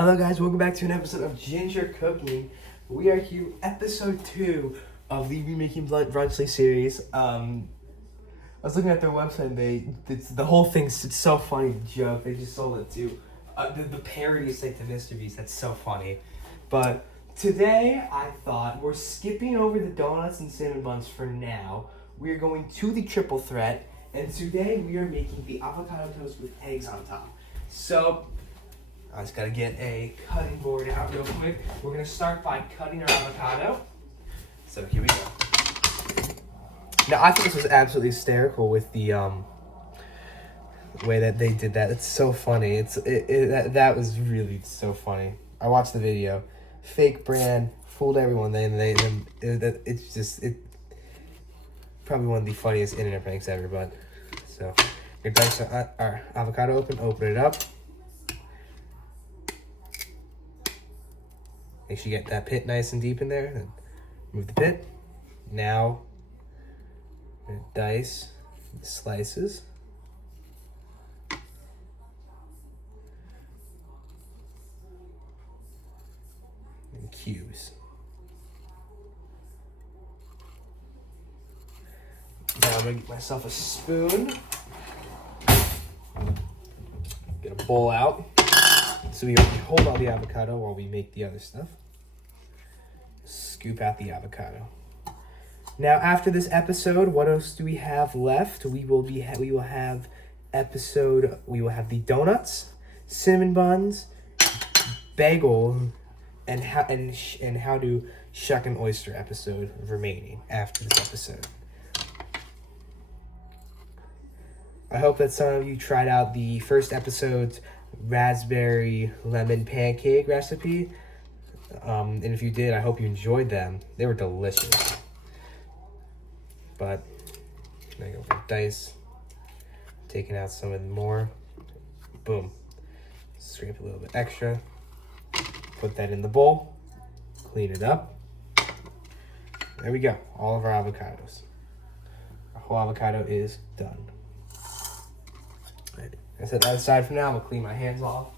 Hello guys, welcome back to an episode of Ginger Cooking. We are here, episode 2 of the Remaking Brunchly series. I was looking at their website and the whole thing's, it's so funny, the joke. They just sold it to, the parody is like to Mr. Beast. That's so funny. But today, I thought, we're skipping over the donuts and cinnamon buns for now. We are going to the triple threat, and today we are making the avocado toast with eggs on top. So, I just gotta get a cutting board out real quick. We're gonna start by cutting our avocado. So here we go. Now I think this was absolutely hysterical with the way that they did that. It's so funny. That was really so funny. I watched the video. Fake brand fooled everyone. It's probably one of the funniest internet pranks ever. But so we're gonna dice our avocado open it up. Make sure you get that pit nice and deep in there. Then remove the pit. Now, dice the slices. And cubes. Now I'm gonna get myself a spoon. Get a bowl out. So we hold all the avocado while we make the other stuff. Scoop out the avocado. Now, after this episode, what else do we have left? We will have the donuts, cinnamon buns, bagel, and how to shuck an oyster episode remaining after this episode. I hope that some of you tried out the first episode's raspberry lemon pancake recipe. And if you did, I hope you enjoyed them. They were delicious. But now I go with dice, taking out some of the more. Boom. Scrape a little bit extra. Put that in the bowl. Clean it up. There we go. All of our avocados. Our whole avocado is done. I set that aside for now. I'll clean my hands off.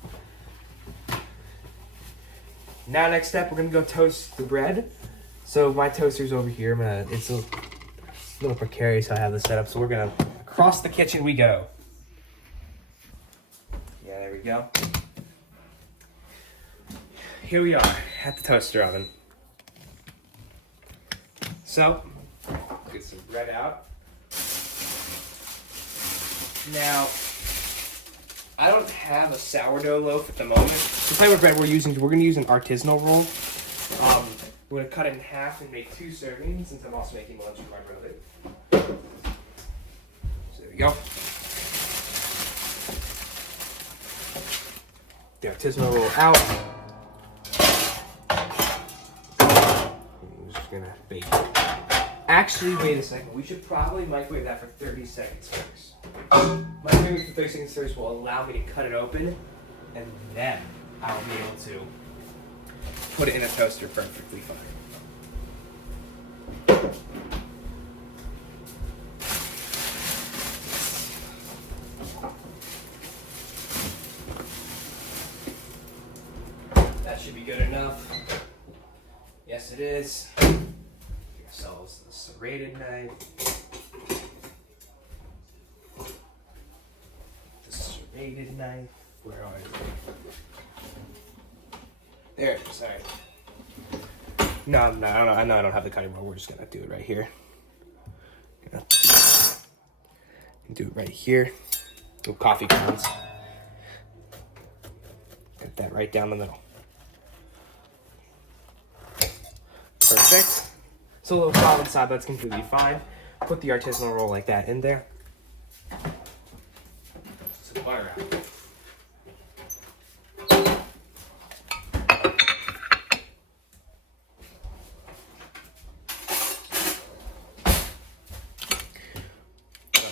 Now, next step, we're gonna go toast the bread. So my toaster's over here. It's a little precarious how I have this set up. So we're gonna across the kitchen we go. Yeah, there we go. Here we are at the toaster oven. So, get some bread out. Now, I don't have a sourdough loaf at the moment. The type of bread we're going to use an artisanal roll. We're going to cut it in half and make 2 servings, since I'm also making lunch for my brother. So there we go. The artisanal roll out. I'm just going to bake it. Actually, wait a second. We should probably microwave that for 30 seconds first. Microwave for 30 seconds first will allow me to cut it open, and then I'll be able to put it in a toaster perfectly fine. That should be good enough. Yes, it is. Get ourselves a serrated knife. Serrated knife. Where are you? There it is. Sorry. No, I know I don't have the cutting board. We're just gonna do it right here. Do it right here. Little coffee grounds. Get that right down the middle. Perfect. It's a little soft inside, but that's completely fine. Put the artisanal roll like that in there. Some butter out.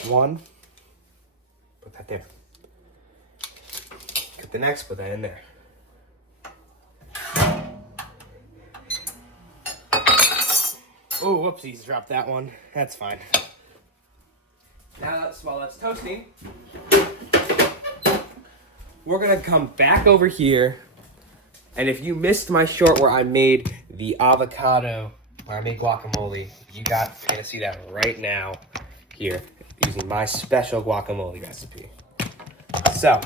One, put that there. Get the next, put that in there. Oh, whoopsies, dropped that one. That's fine. Now, while that's toasting, we're gonna come back over here And if you missed my short where I made the avocado, where I made guacamole, you're gonna see that right now here, using my special guacamole recipe. So,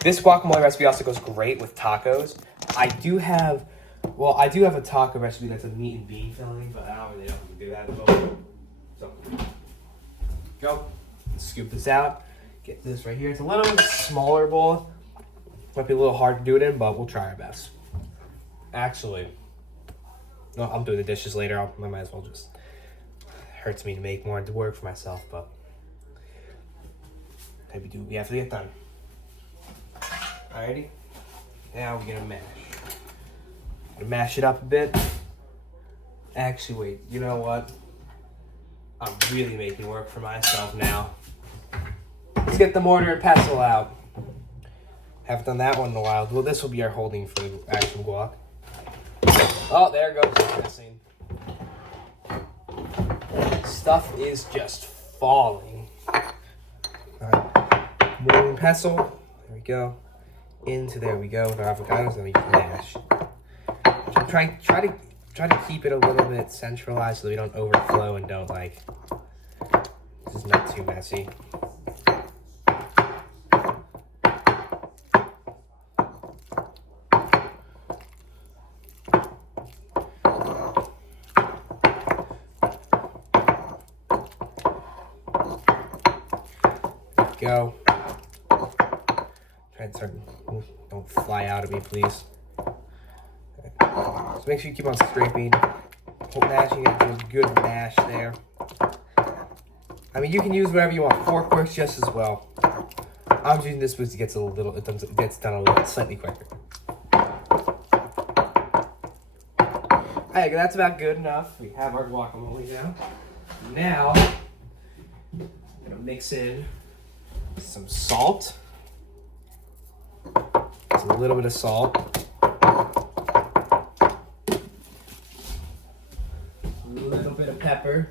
this guacamole recipe also goes great with tacos. I do have a taco recipe that's a meat and bean filling, but I don't really know how to do that at the moment. So, go, scoop this out, get this right here. It's a little bit smaller bowl. Might be a little hard to do it in, but we'll try our best. Actually, no, I'm doing the dishes later. I might as well just, hurts me to make more work for myself, but maybe do what we have to get done. Alrighty, now we're gonna mash. Gonna mash it up a bit. Actually, wait, you know what? I'm really making work for myself now. Let's get the mortar and pestle out. Haven't done that one in a while. Well, this will be our holding for the actual guac. Oh, there goes the dressing. Stuff is just falling. Alright, mortar and pestle. There we go. There we go with our avocados, and we can mash. Try to keep it a little bit centralized so we don't overflow and don't this is not too messy. Go. Try to don't fly out at me, please. So make sure you keep on scraping, mashing it to a good mash there. I mean, you can use whatever you want. Fork works just as well. I'm using this because it gets done a little slightly quicker. Alright, that's about good enough. We have our guacamole now. Now, I'm gonna mix in some salt. Just a little bit of salt. A little bit of pepper.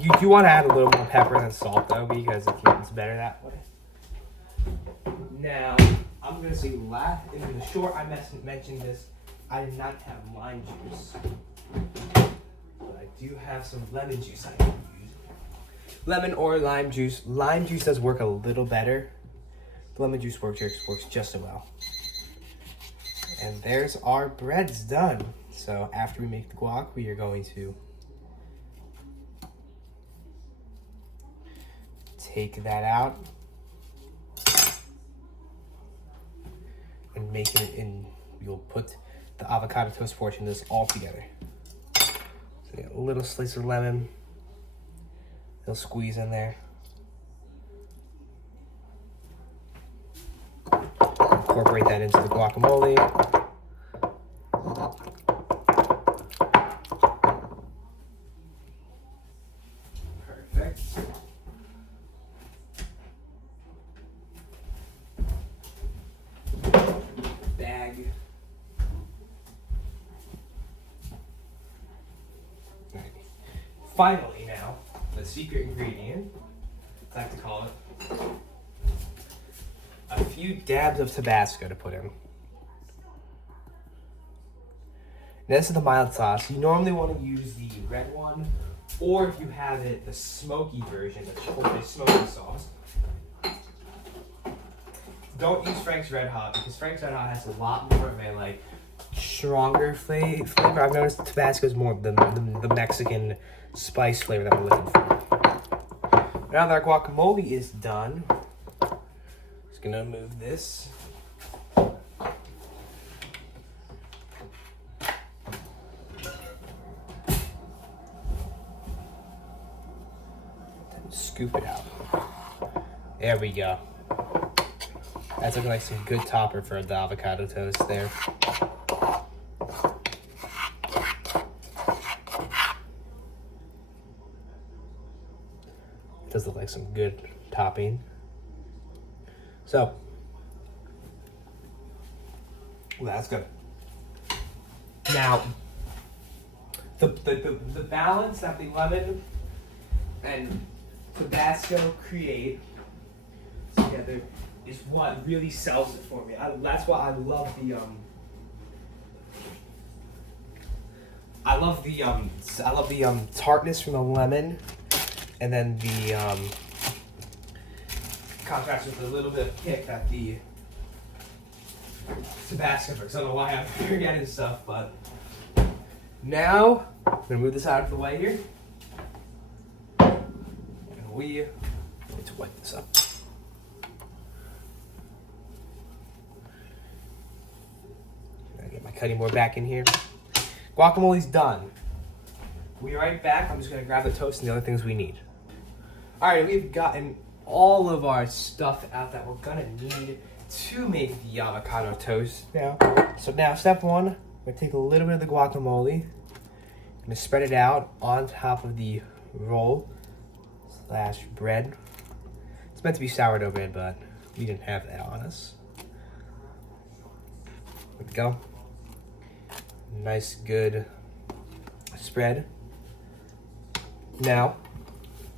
You do want to add a little more pepper than salt though, because it's better that way. Now, I'm gonna say in the short I mentioned this, I did not have lime juice. I do have some lemon juice I can use. Lemon or lime juice. Lime juice does work a little better. The lemon juice works just as well. And there's our breads done. So after we make the guac, we are going to take that out and make it in. You'll put the avocado toast portion of this all together. A little slice of lemon, they'll squeeze in there. Incorporate that into the guacamole. Perfect. Bag. Finally now, the secret ingredient, I like to call it, a few dabs of Tabasco to put in. Now this is the mild sauce. You normally want to use the red one, or if you have it, the smoky version, the Chipotle smoky sauce. Don't use Frank's Red Hot, because Frank's Red Hot has a lot more of a stronger flavor. I've noticed Tabasco is more of the Mexican spice flavor that we're looking for. Now that our guacamole is done, just gonna move this. Scoop it out. There we go. That's looking like some good topper for the avocado toast there. Does look like some good topping. So, well, that's good. Now, the balance that the lemon and Tabasco create together together is what really sells it for me. That's why I love the tartness from the lemon, and then the contrast with a little bit of kick that the Tabasco brings. I don't know why I'm forgetting stuff, but now I'm gonna move this out of the way here, and we need to wipe this up. Gotta get my cutting board back in here. Guacamole's done. We'll be right back. I'm just gonna grab the toast and the other things we need. All right, we've gotten all of our stuff out that we're gonna need to make the avocado toast now. So now, step one, I'm gonna take a little bit of the guacamole. I'm gonna spread it out on top of the roll / bread. It's meant to be sourdough bread, but we didn't have that on us. There we go. Nice, good spread. Now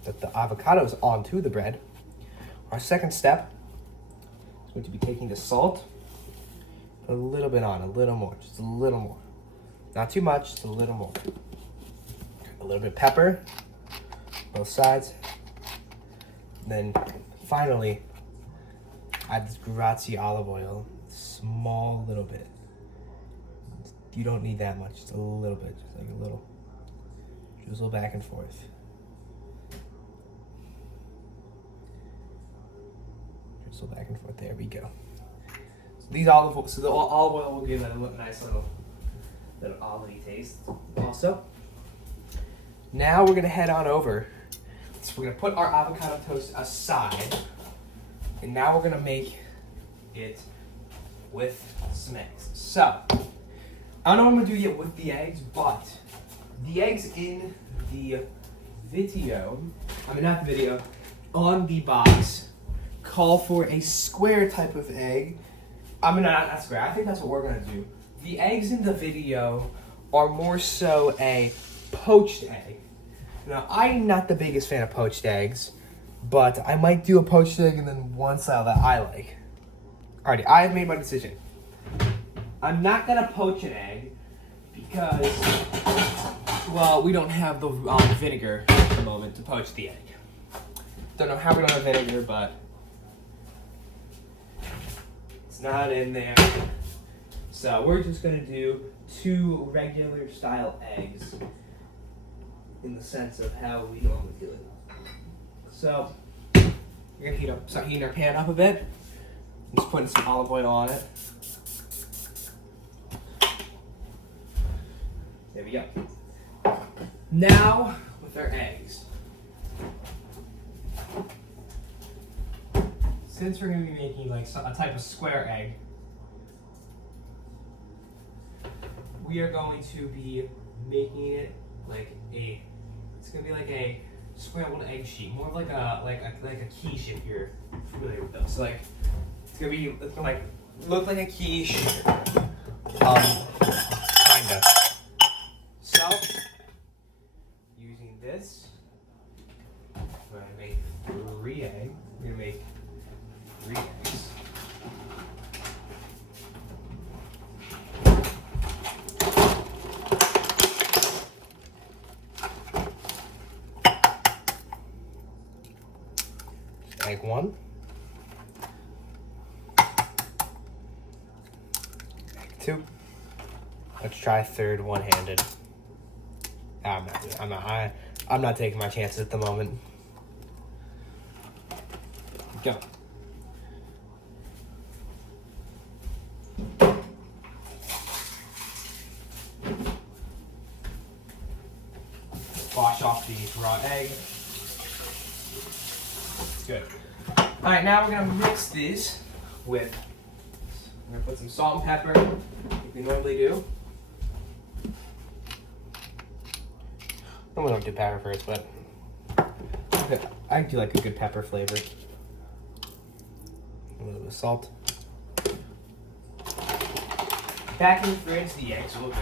that the avocado is onto the bread, our second step is going to be taking the salt, put a little bit on, a little more, just a little more. Not too much, just a little more. A little bit of pepper, both sides. Then finally, add this grazie olive oil, small little bit. You don't need that much, just a little bit, just like a little drizzle back and forth. Drizzle back and forth, there we go. So the olive oil will give that a nice little olive-y taste also. Now we're gonna head on over. So we're gonna put our avocado toast aside, and now we're gonna make it with some eggs. So, I don't know what I'm gonna do yet with the eggs, but the eggs in the video, not the video, on the box, call for a square type of egg. Not square, I think that's what we're gonna do. The eggs in the video are more so a poached egg. Now, I'm not the biggest fan of poached eggs, but I might do a poached egg and then one style that I like. Alrighty, I have made my decision. I'm not gonna poach an egg because, well, we don't have the vinegar at the moment to poach the egg. Don't know how we don't have vinegar, but it's not in there. So we're just gonna do 2 regular style eggs in the sense of how we normally do it. So we're gonna start heating our pan up a bit. Just putting some olive oil on it. There we go. Now, with our eggs. Since we're going to be making like a type of square egg, we are going to be making it like it's going to be like a scrambled egg sheet, more of like a quiche if you're familiar with those. So like it's gonna look like a quiche, kinda. So, using this, we're gonna make 3 eggs. We're gonna make 3 eggs. Egg 1. Egg 2. Let's try 3rd one-handed. I'm not taking my chances at the moment. Go. Wash off the raw egg. Good. All right, now we're gonna mix this with. We're gonna put some salt and pepper, like we normally do. We don't do pepper first, but I do like a good pepper flavor. A little bit of salt. Back in the fridge, the eggs will go.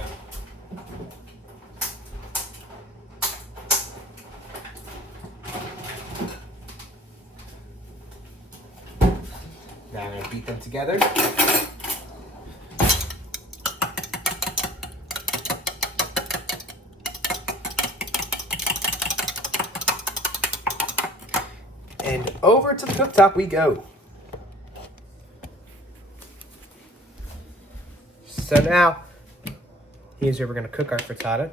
Now I'm gonna beat them together. And over to the cooktop we go. So now, here's where we're gonna cook our frittata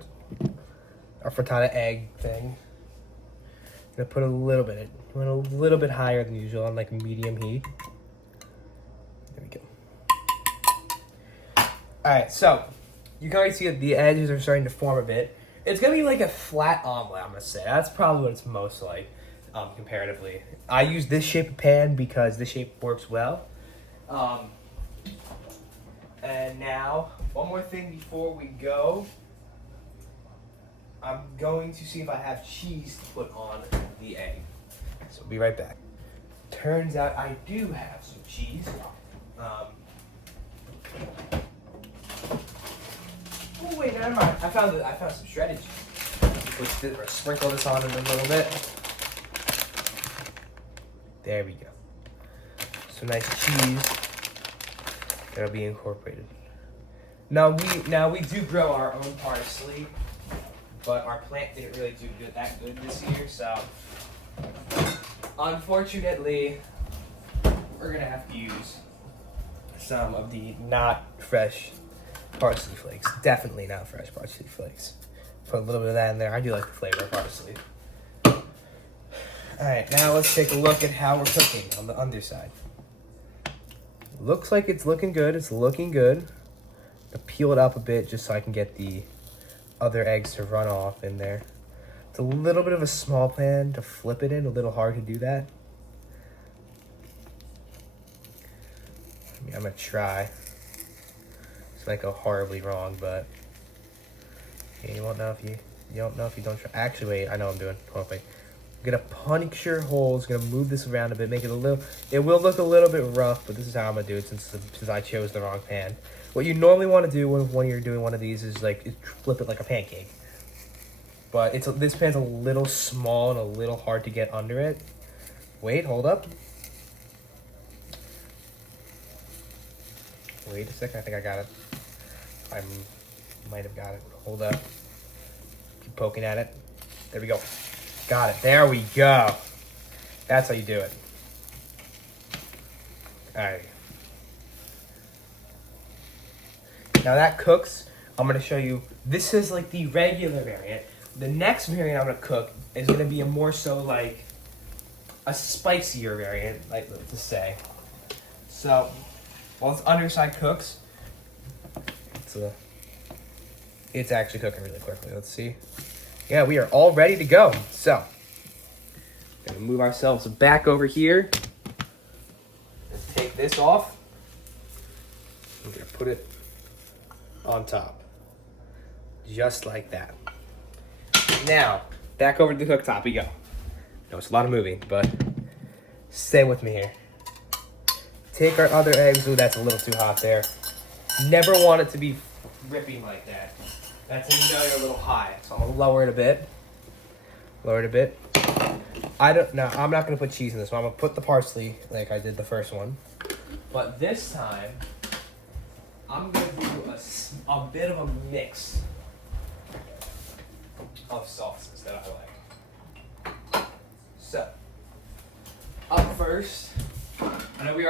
egg thing. Gonna put a little bit higher than usual on like medium heat. There we go. All right, so you can already see that the edges are starting to form a bit. It's gonna be like a flat omelet, I'm gonna say. That's probably what it's most like, comparatively. I use this shape of pan because this shape works well. And now, one more thing before we go. I'm going to see if I have cheese to put on the egg. So I'll be right back. Turns out I do have some cheese. Oh wait, never mind. I found some shredded cheese. Let's sprinkle this on in a little bit. There we go. Some nice cheese that'll be incorporated. Now we do grow our own parsley, but our plant didn't really do that good this year, so unfortunately we're gonna have to use some of the not fresh parsley flakes. Definitely not fresh parsley flakes. Put a little bit of that in there. I do like the flavor of parsley. Alright, now let's take a look at how we're cooking on the underside. Looks like it's looking good. It's looking good. I'll peel it up a bit just so I can get the other eggs to run off in there. It's a little bit of a small pan to flip it in, a little hard to do that. I mean, I'm gonna try. This might go horribly wrong, but you won't know if you don't know if you don't try. Actually, wait, I know what I'm doing. Hold on, wait. I'm gonna puncture holes, gonna move this around a bit, make it a little, it will look a little bit rough, but this is how I'm gonna do it since I chose the wrong pan. What you normally want to do when you're doing one of these is flip it like a pancake. But this pan's a little small and a little hard to get under it. Wait, hold up. Wait a second, I think I got it. I might have got it. Hold up. Keep poking at it. There we go. Got it. There we go. That's how you do it. All right. Now that cooks. I'm going to show you. This is like the regular variant. The next variant I'm going to cook is going to be a more so like a spicier variant, like to say. So while this underside cooks, it's actually cooking really quickly. Let's see. Yeah, we are all ready to go. So, gonna move ourselves back over here. Let's take this off. I'm gonna put it on top. Just like that. Now, back over to the cooktop we go. No, it's a lot of moving, but stay with me here. Take our other eggs. Ooh, that's a little too hot there. Never want it to be ripping like that. That's when you know you're a little high. So I'm gonna lower it a bit. Lower it a bit. I'm not gonna put cheese in this one. I'm gonna put the parsley like I did the first one. But this time, I'm gonna do a bit of a mix of sauces that I like. So, up first, I know we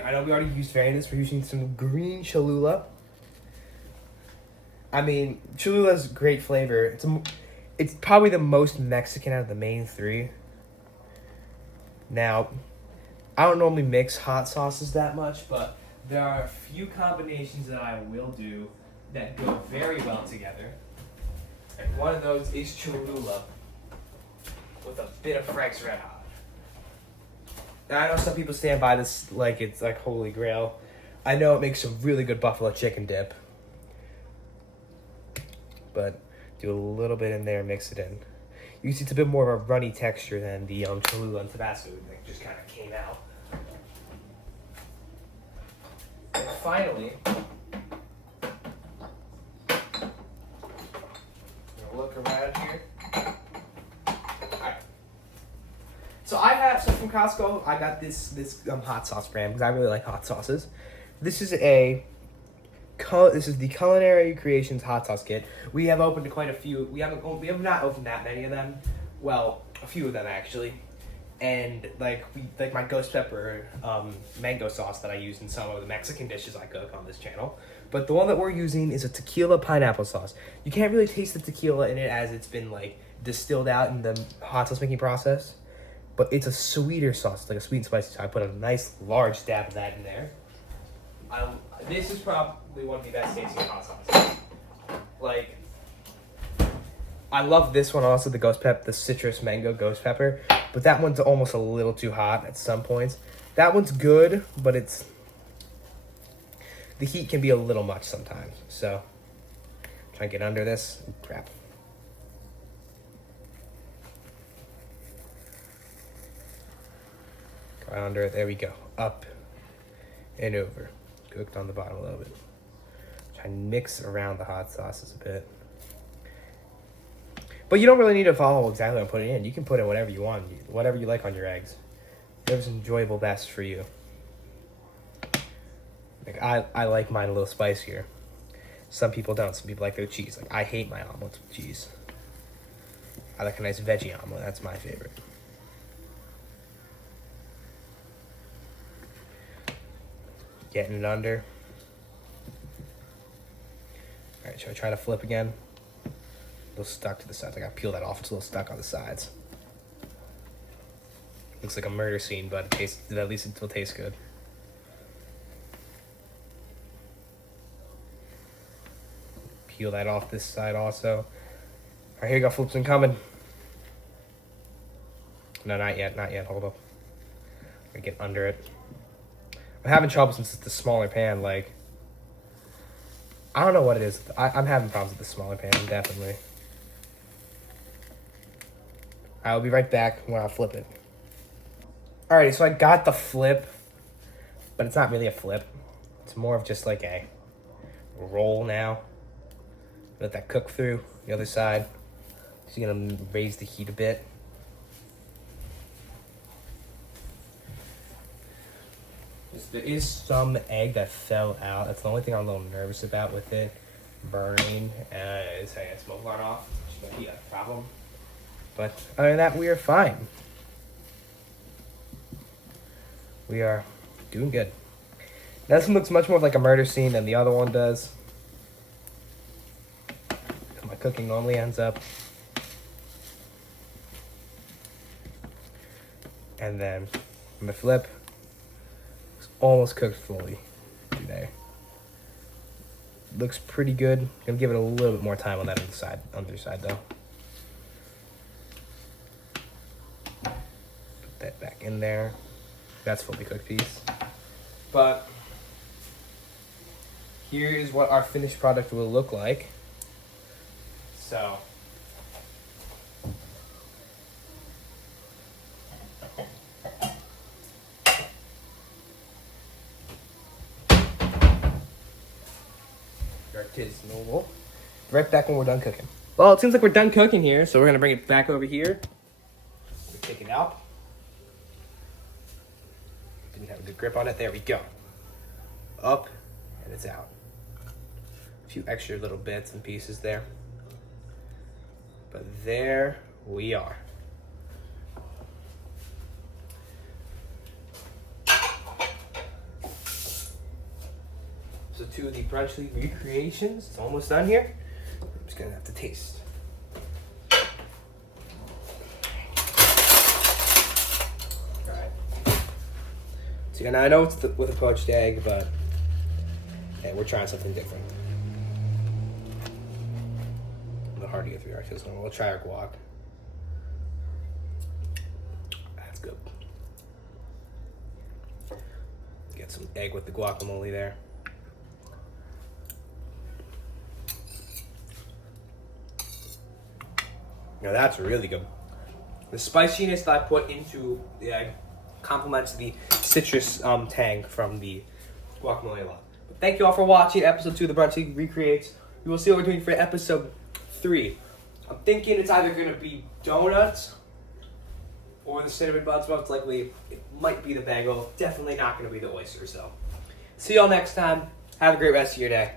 already used variants. We're using some green Cholula. I mean, Cholula's great flavor. It's probably the most Mexican out of the main three. Now, I don't normally mix hot sauces that much, but there are a few combinations that I will do that go very well together. And one of those is Cholula with a bit of Frank's Red Hot. Now, I know some people stand by this like it's like holy grail. I know it makes some really good buffalo chicken dip. But do a little bit in there, mix it in. You can see it's a bit more of a runny texture than the Cholula and Tabasco that just kind of came out. And finally, look around here. Alright. So I have some from from Costco. I got this hot sauce brand because I really like hot sauces. This is the Culinary Creations hot sauce kit. We have opened quite a few. We have not opened that many of them. Well, a few of them actually. And like my ghost pepper mango sauce that I use in some of the Mexican dishes I cook on this channel. But the one that we're using is a tequila pineapple sauce. You can't really taste the tequila in it as it's been like distilled out in the hot sauce making process. But it's a sweeter sauce. It's like a sweet and spicy. So I put a nice large dab of that in there. This is probably one of the best tasting hot sauces. Like, I love this one also, the citrus mango ghost pepper. But that one's almost a little too hot at some points. That one's good, but the heat can be a little much sometimes. So, try and get under this. Crap. Go under it. There we go. Up and over. Cooked on the bottom a little bit. Try and mix around the hot sauces a bit. But you don't really need to follow exactly what I'm putting in. You can put in whatever you want, whatever you like on your eggs. Whatever's enjoyable best for you. Like I like mine a little spicier. Some people don't. Some people like their cheese. Like I hate my omelets with cheese. I like a nice veggie omelet. That's my favorite. Getting it under. All right, should I try to flip again? A little stuck to the sides. I gotta peel that off. It's a little stuck on the sides. Looks like a murder scene, but at least it will taste good. Peel that off this side also. All right, here you go. Flips incoming. No, not yet. Not yet. Hold up. I'm gonna get under it. I'm having trouble since it's the smaller pan. Like, I don't know what it is. I'm having problems with the smaller pan, definitely. I'll be right back when I flip it. Alrighty, so I got the flip, but it's not really a flip. It's more of just like a roll now. Let that cook through the other side. Just gonna raise the heat a bit. There is some egg that fell out. That's the only thing I'm a little nervous about with it. Burning. It's having smoke alarm off. Which might be a problem. But other than that, we are fine. We are doing good. Now, this one looks much more like a murder scene than the other one does. My cooking normally ends up. And then I'm gonna flip. Almost cooked fully through there. Looks pretty good. Gonna give it a little bit more time on that underside though. Put that back in there. That's fully cooked piece. But here is what our finished product will look like. So artisanal. Right back when we're done cooking. Well, it seems like we're done cooking here, so we're gonna bring it back over here. We take it out. Didn't have a good grip on it. There we go. Up and it's out. A few extra little bits and pieces there. But there we are. So to the brunchly recreations, it's almost done here. I'm just gonna have to taste. All right. So yeah, now I know it's with a poached egg, but hey, we're trying something different. A little hard to get through our system. We'll try our guac. That's good. Get some egg with the guacamole there. Now that's really good. The spiciness that I put into the egg complements the citrus tang from the guacamole a lot. But thank you all for watching episode 2 of the Brunchly Recreates. We will see what we're doing for episode 3. I'm thinking it's either going to be donuts or the cinnamon buns. Most likely, it might be the bagel. Definitely not going to be the oysters, though. See y'all next time. Have a great rest of your day.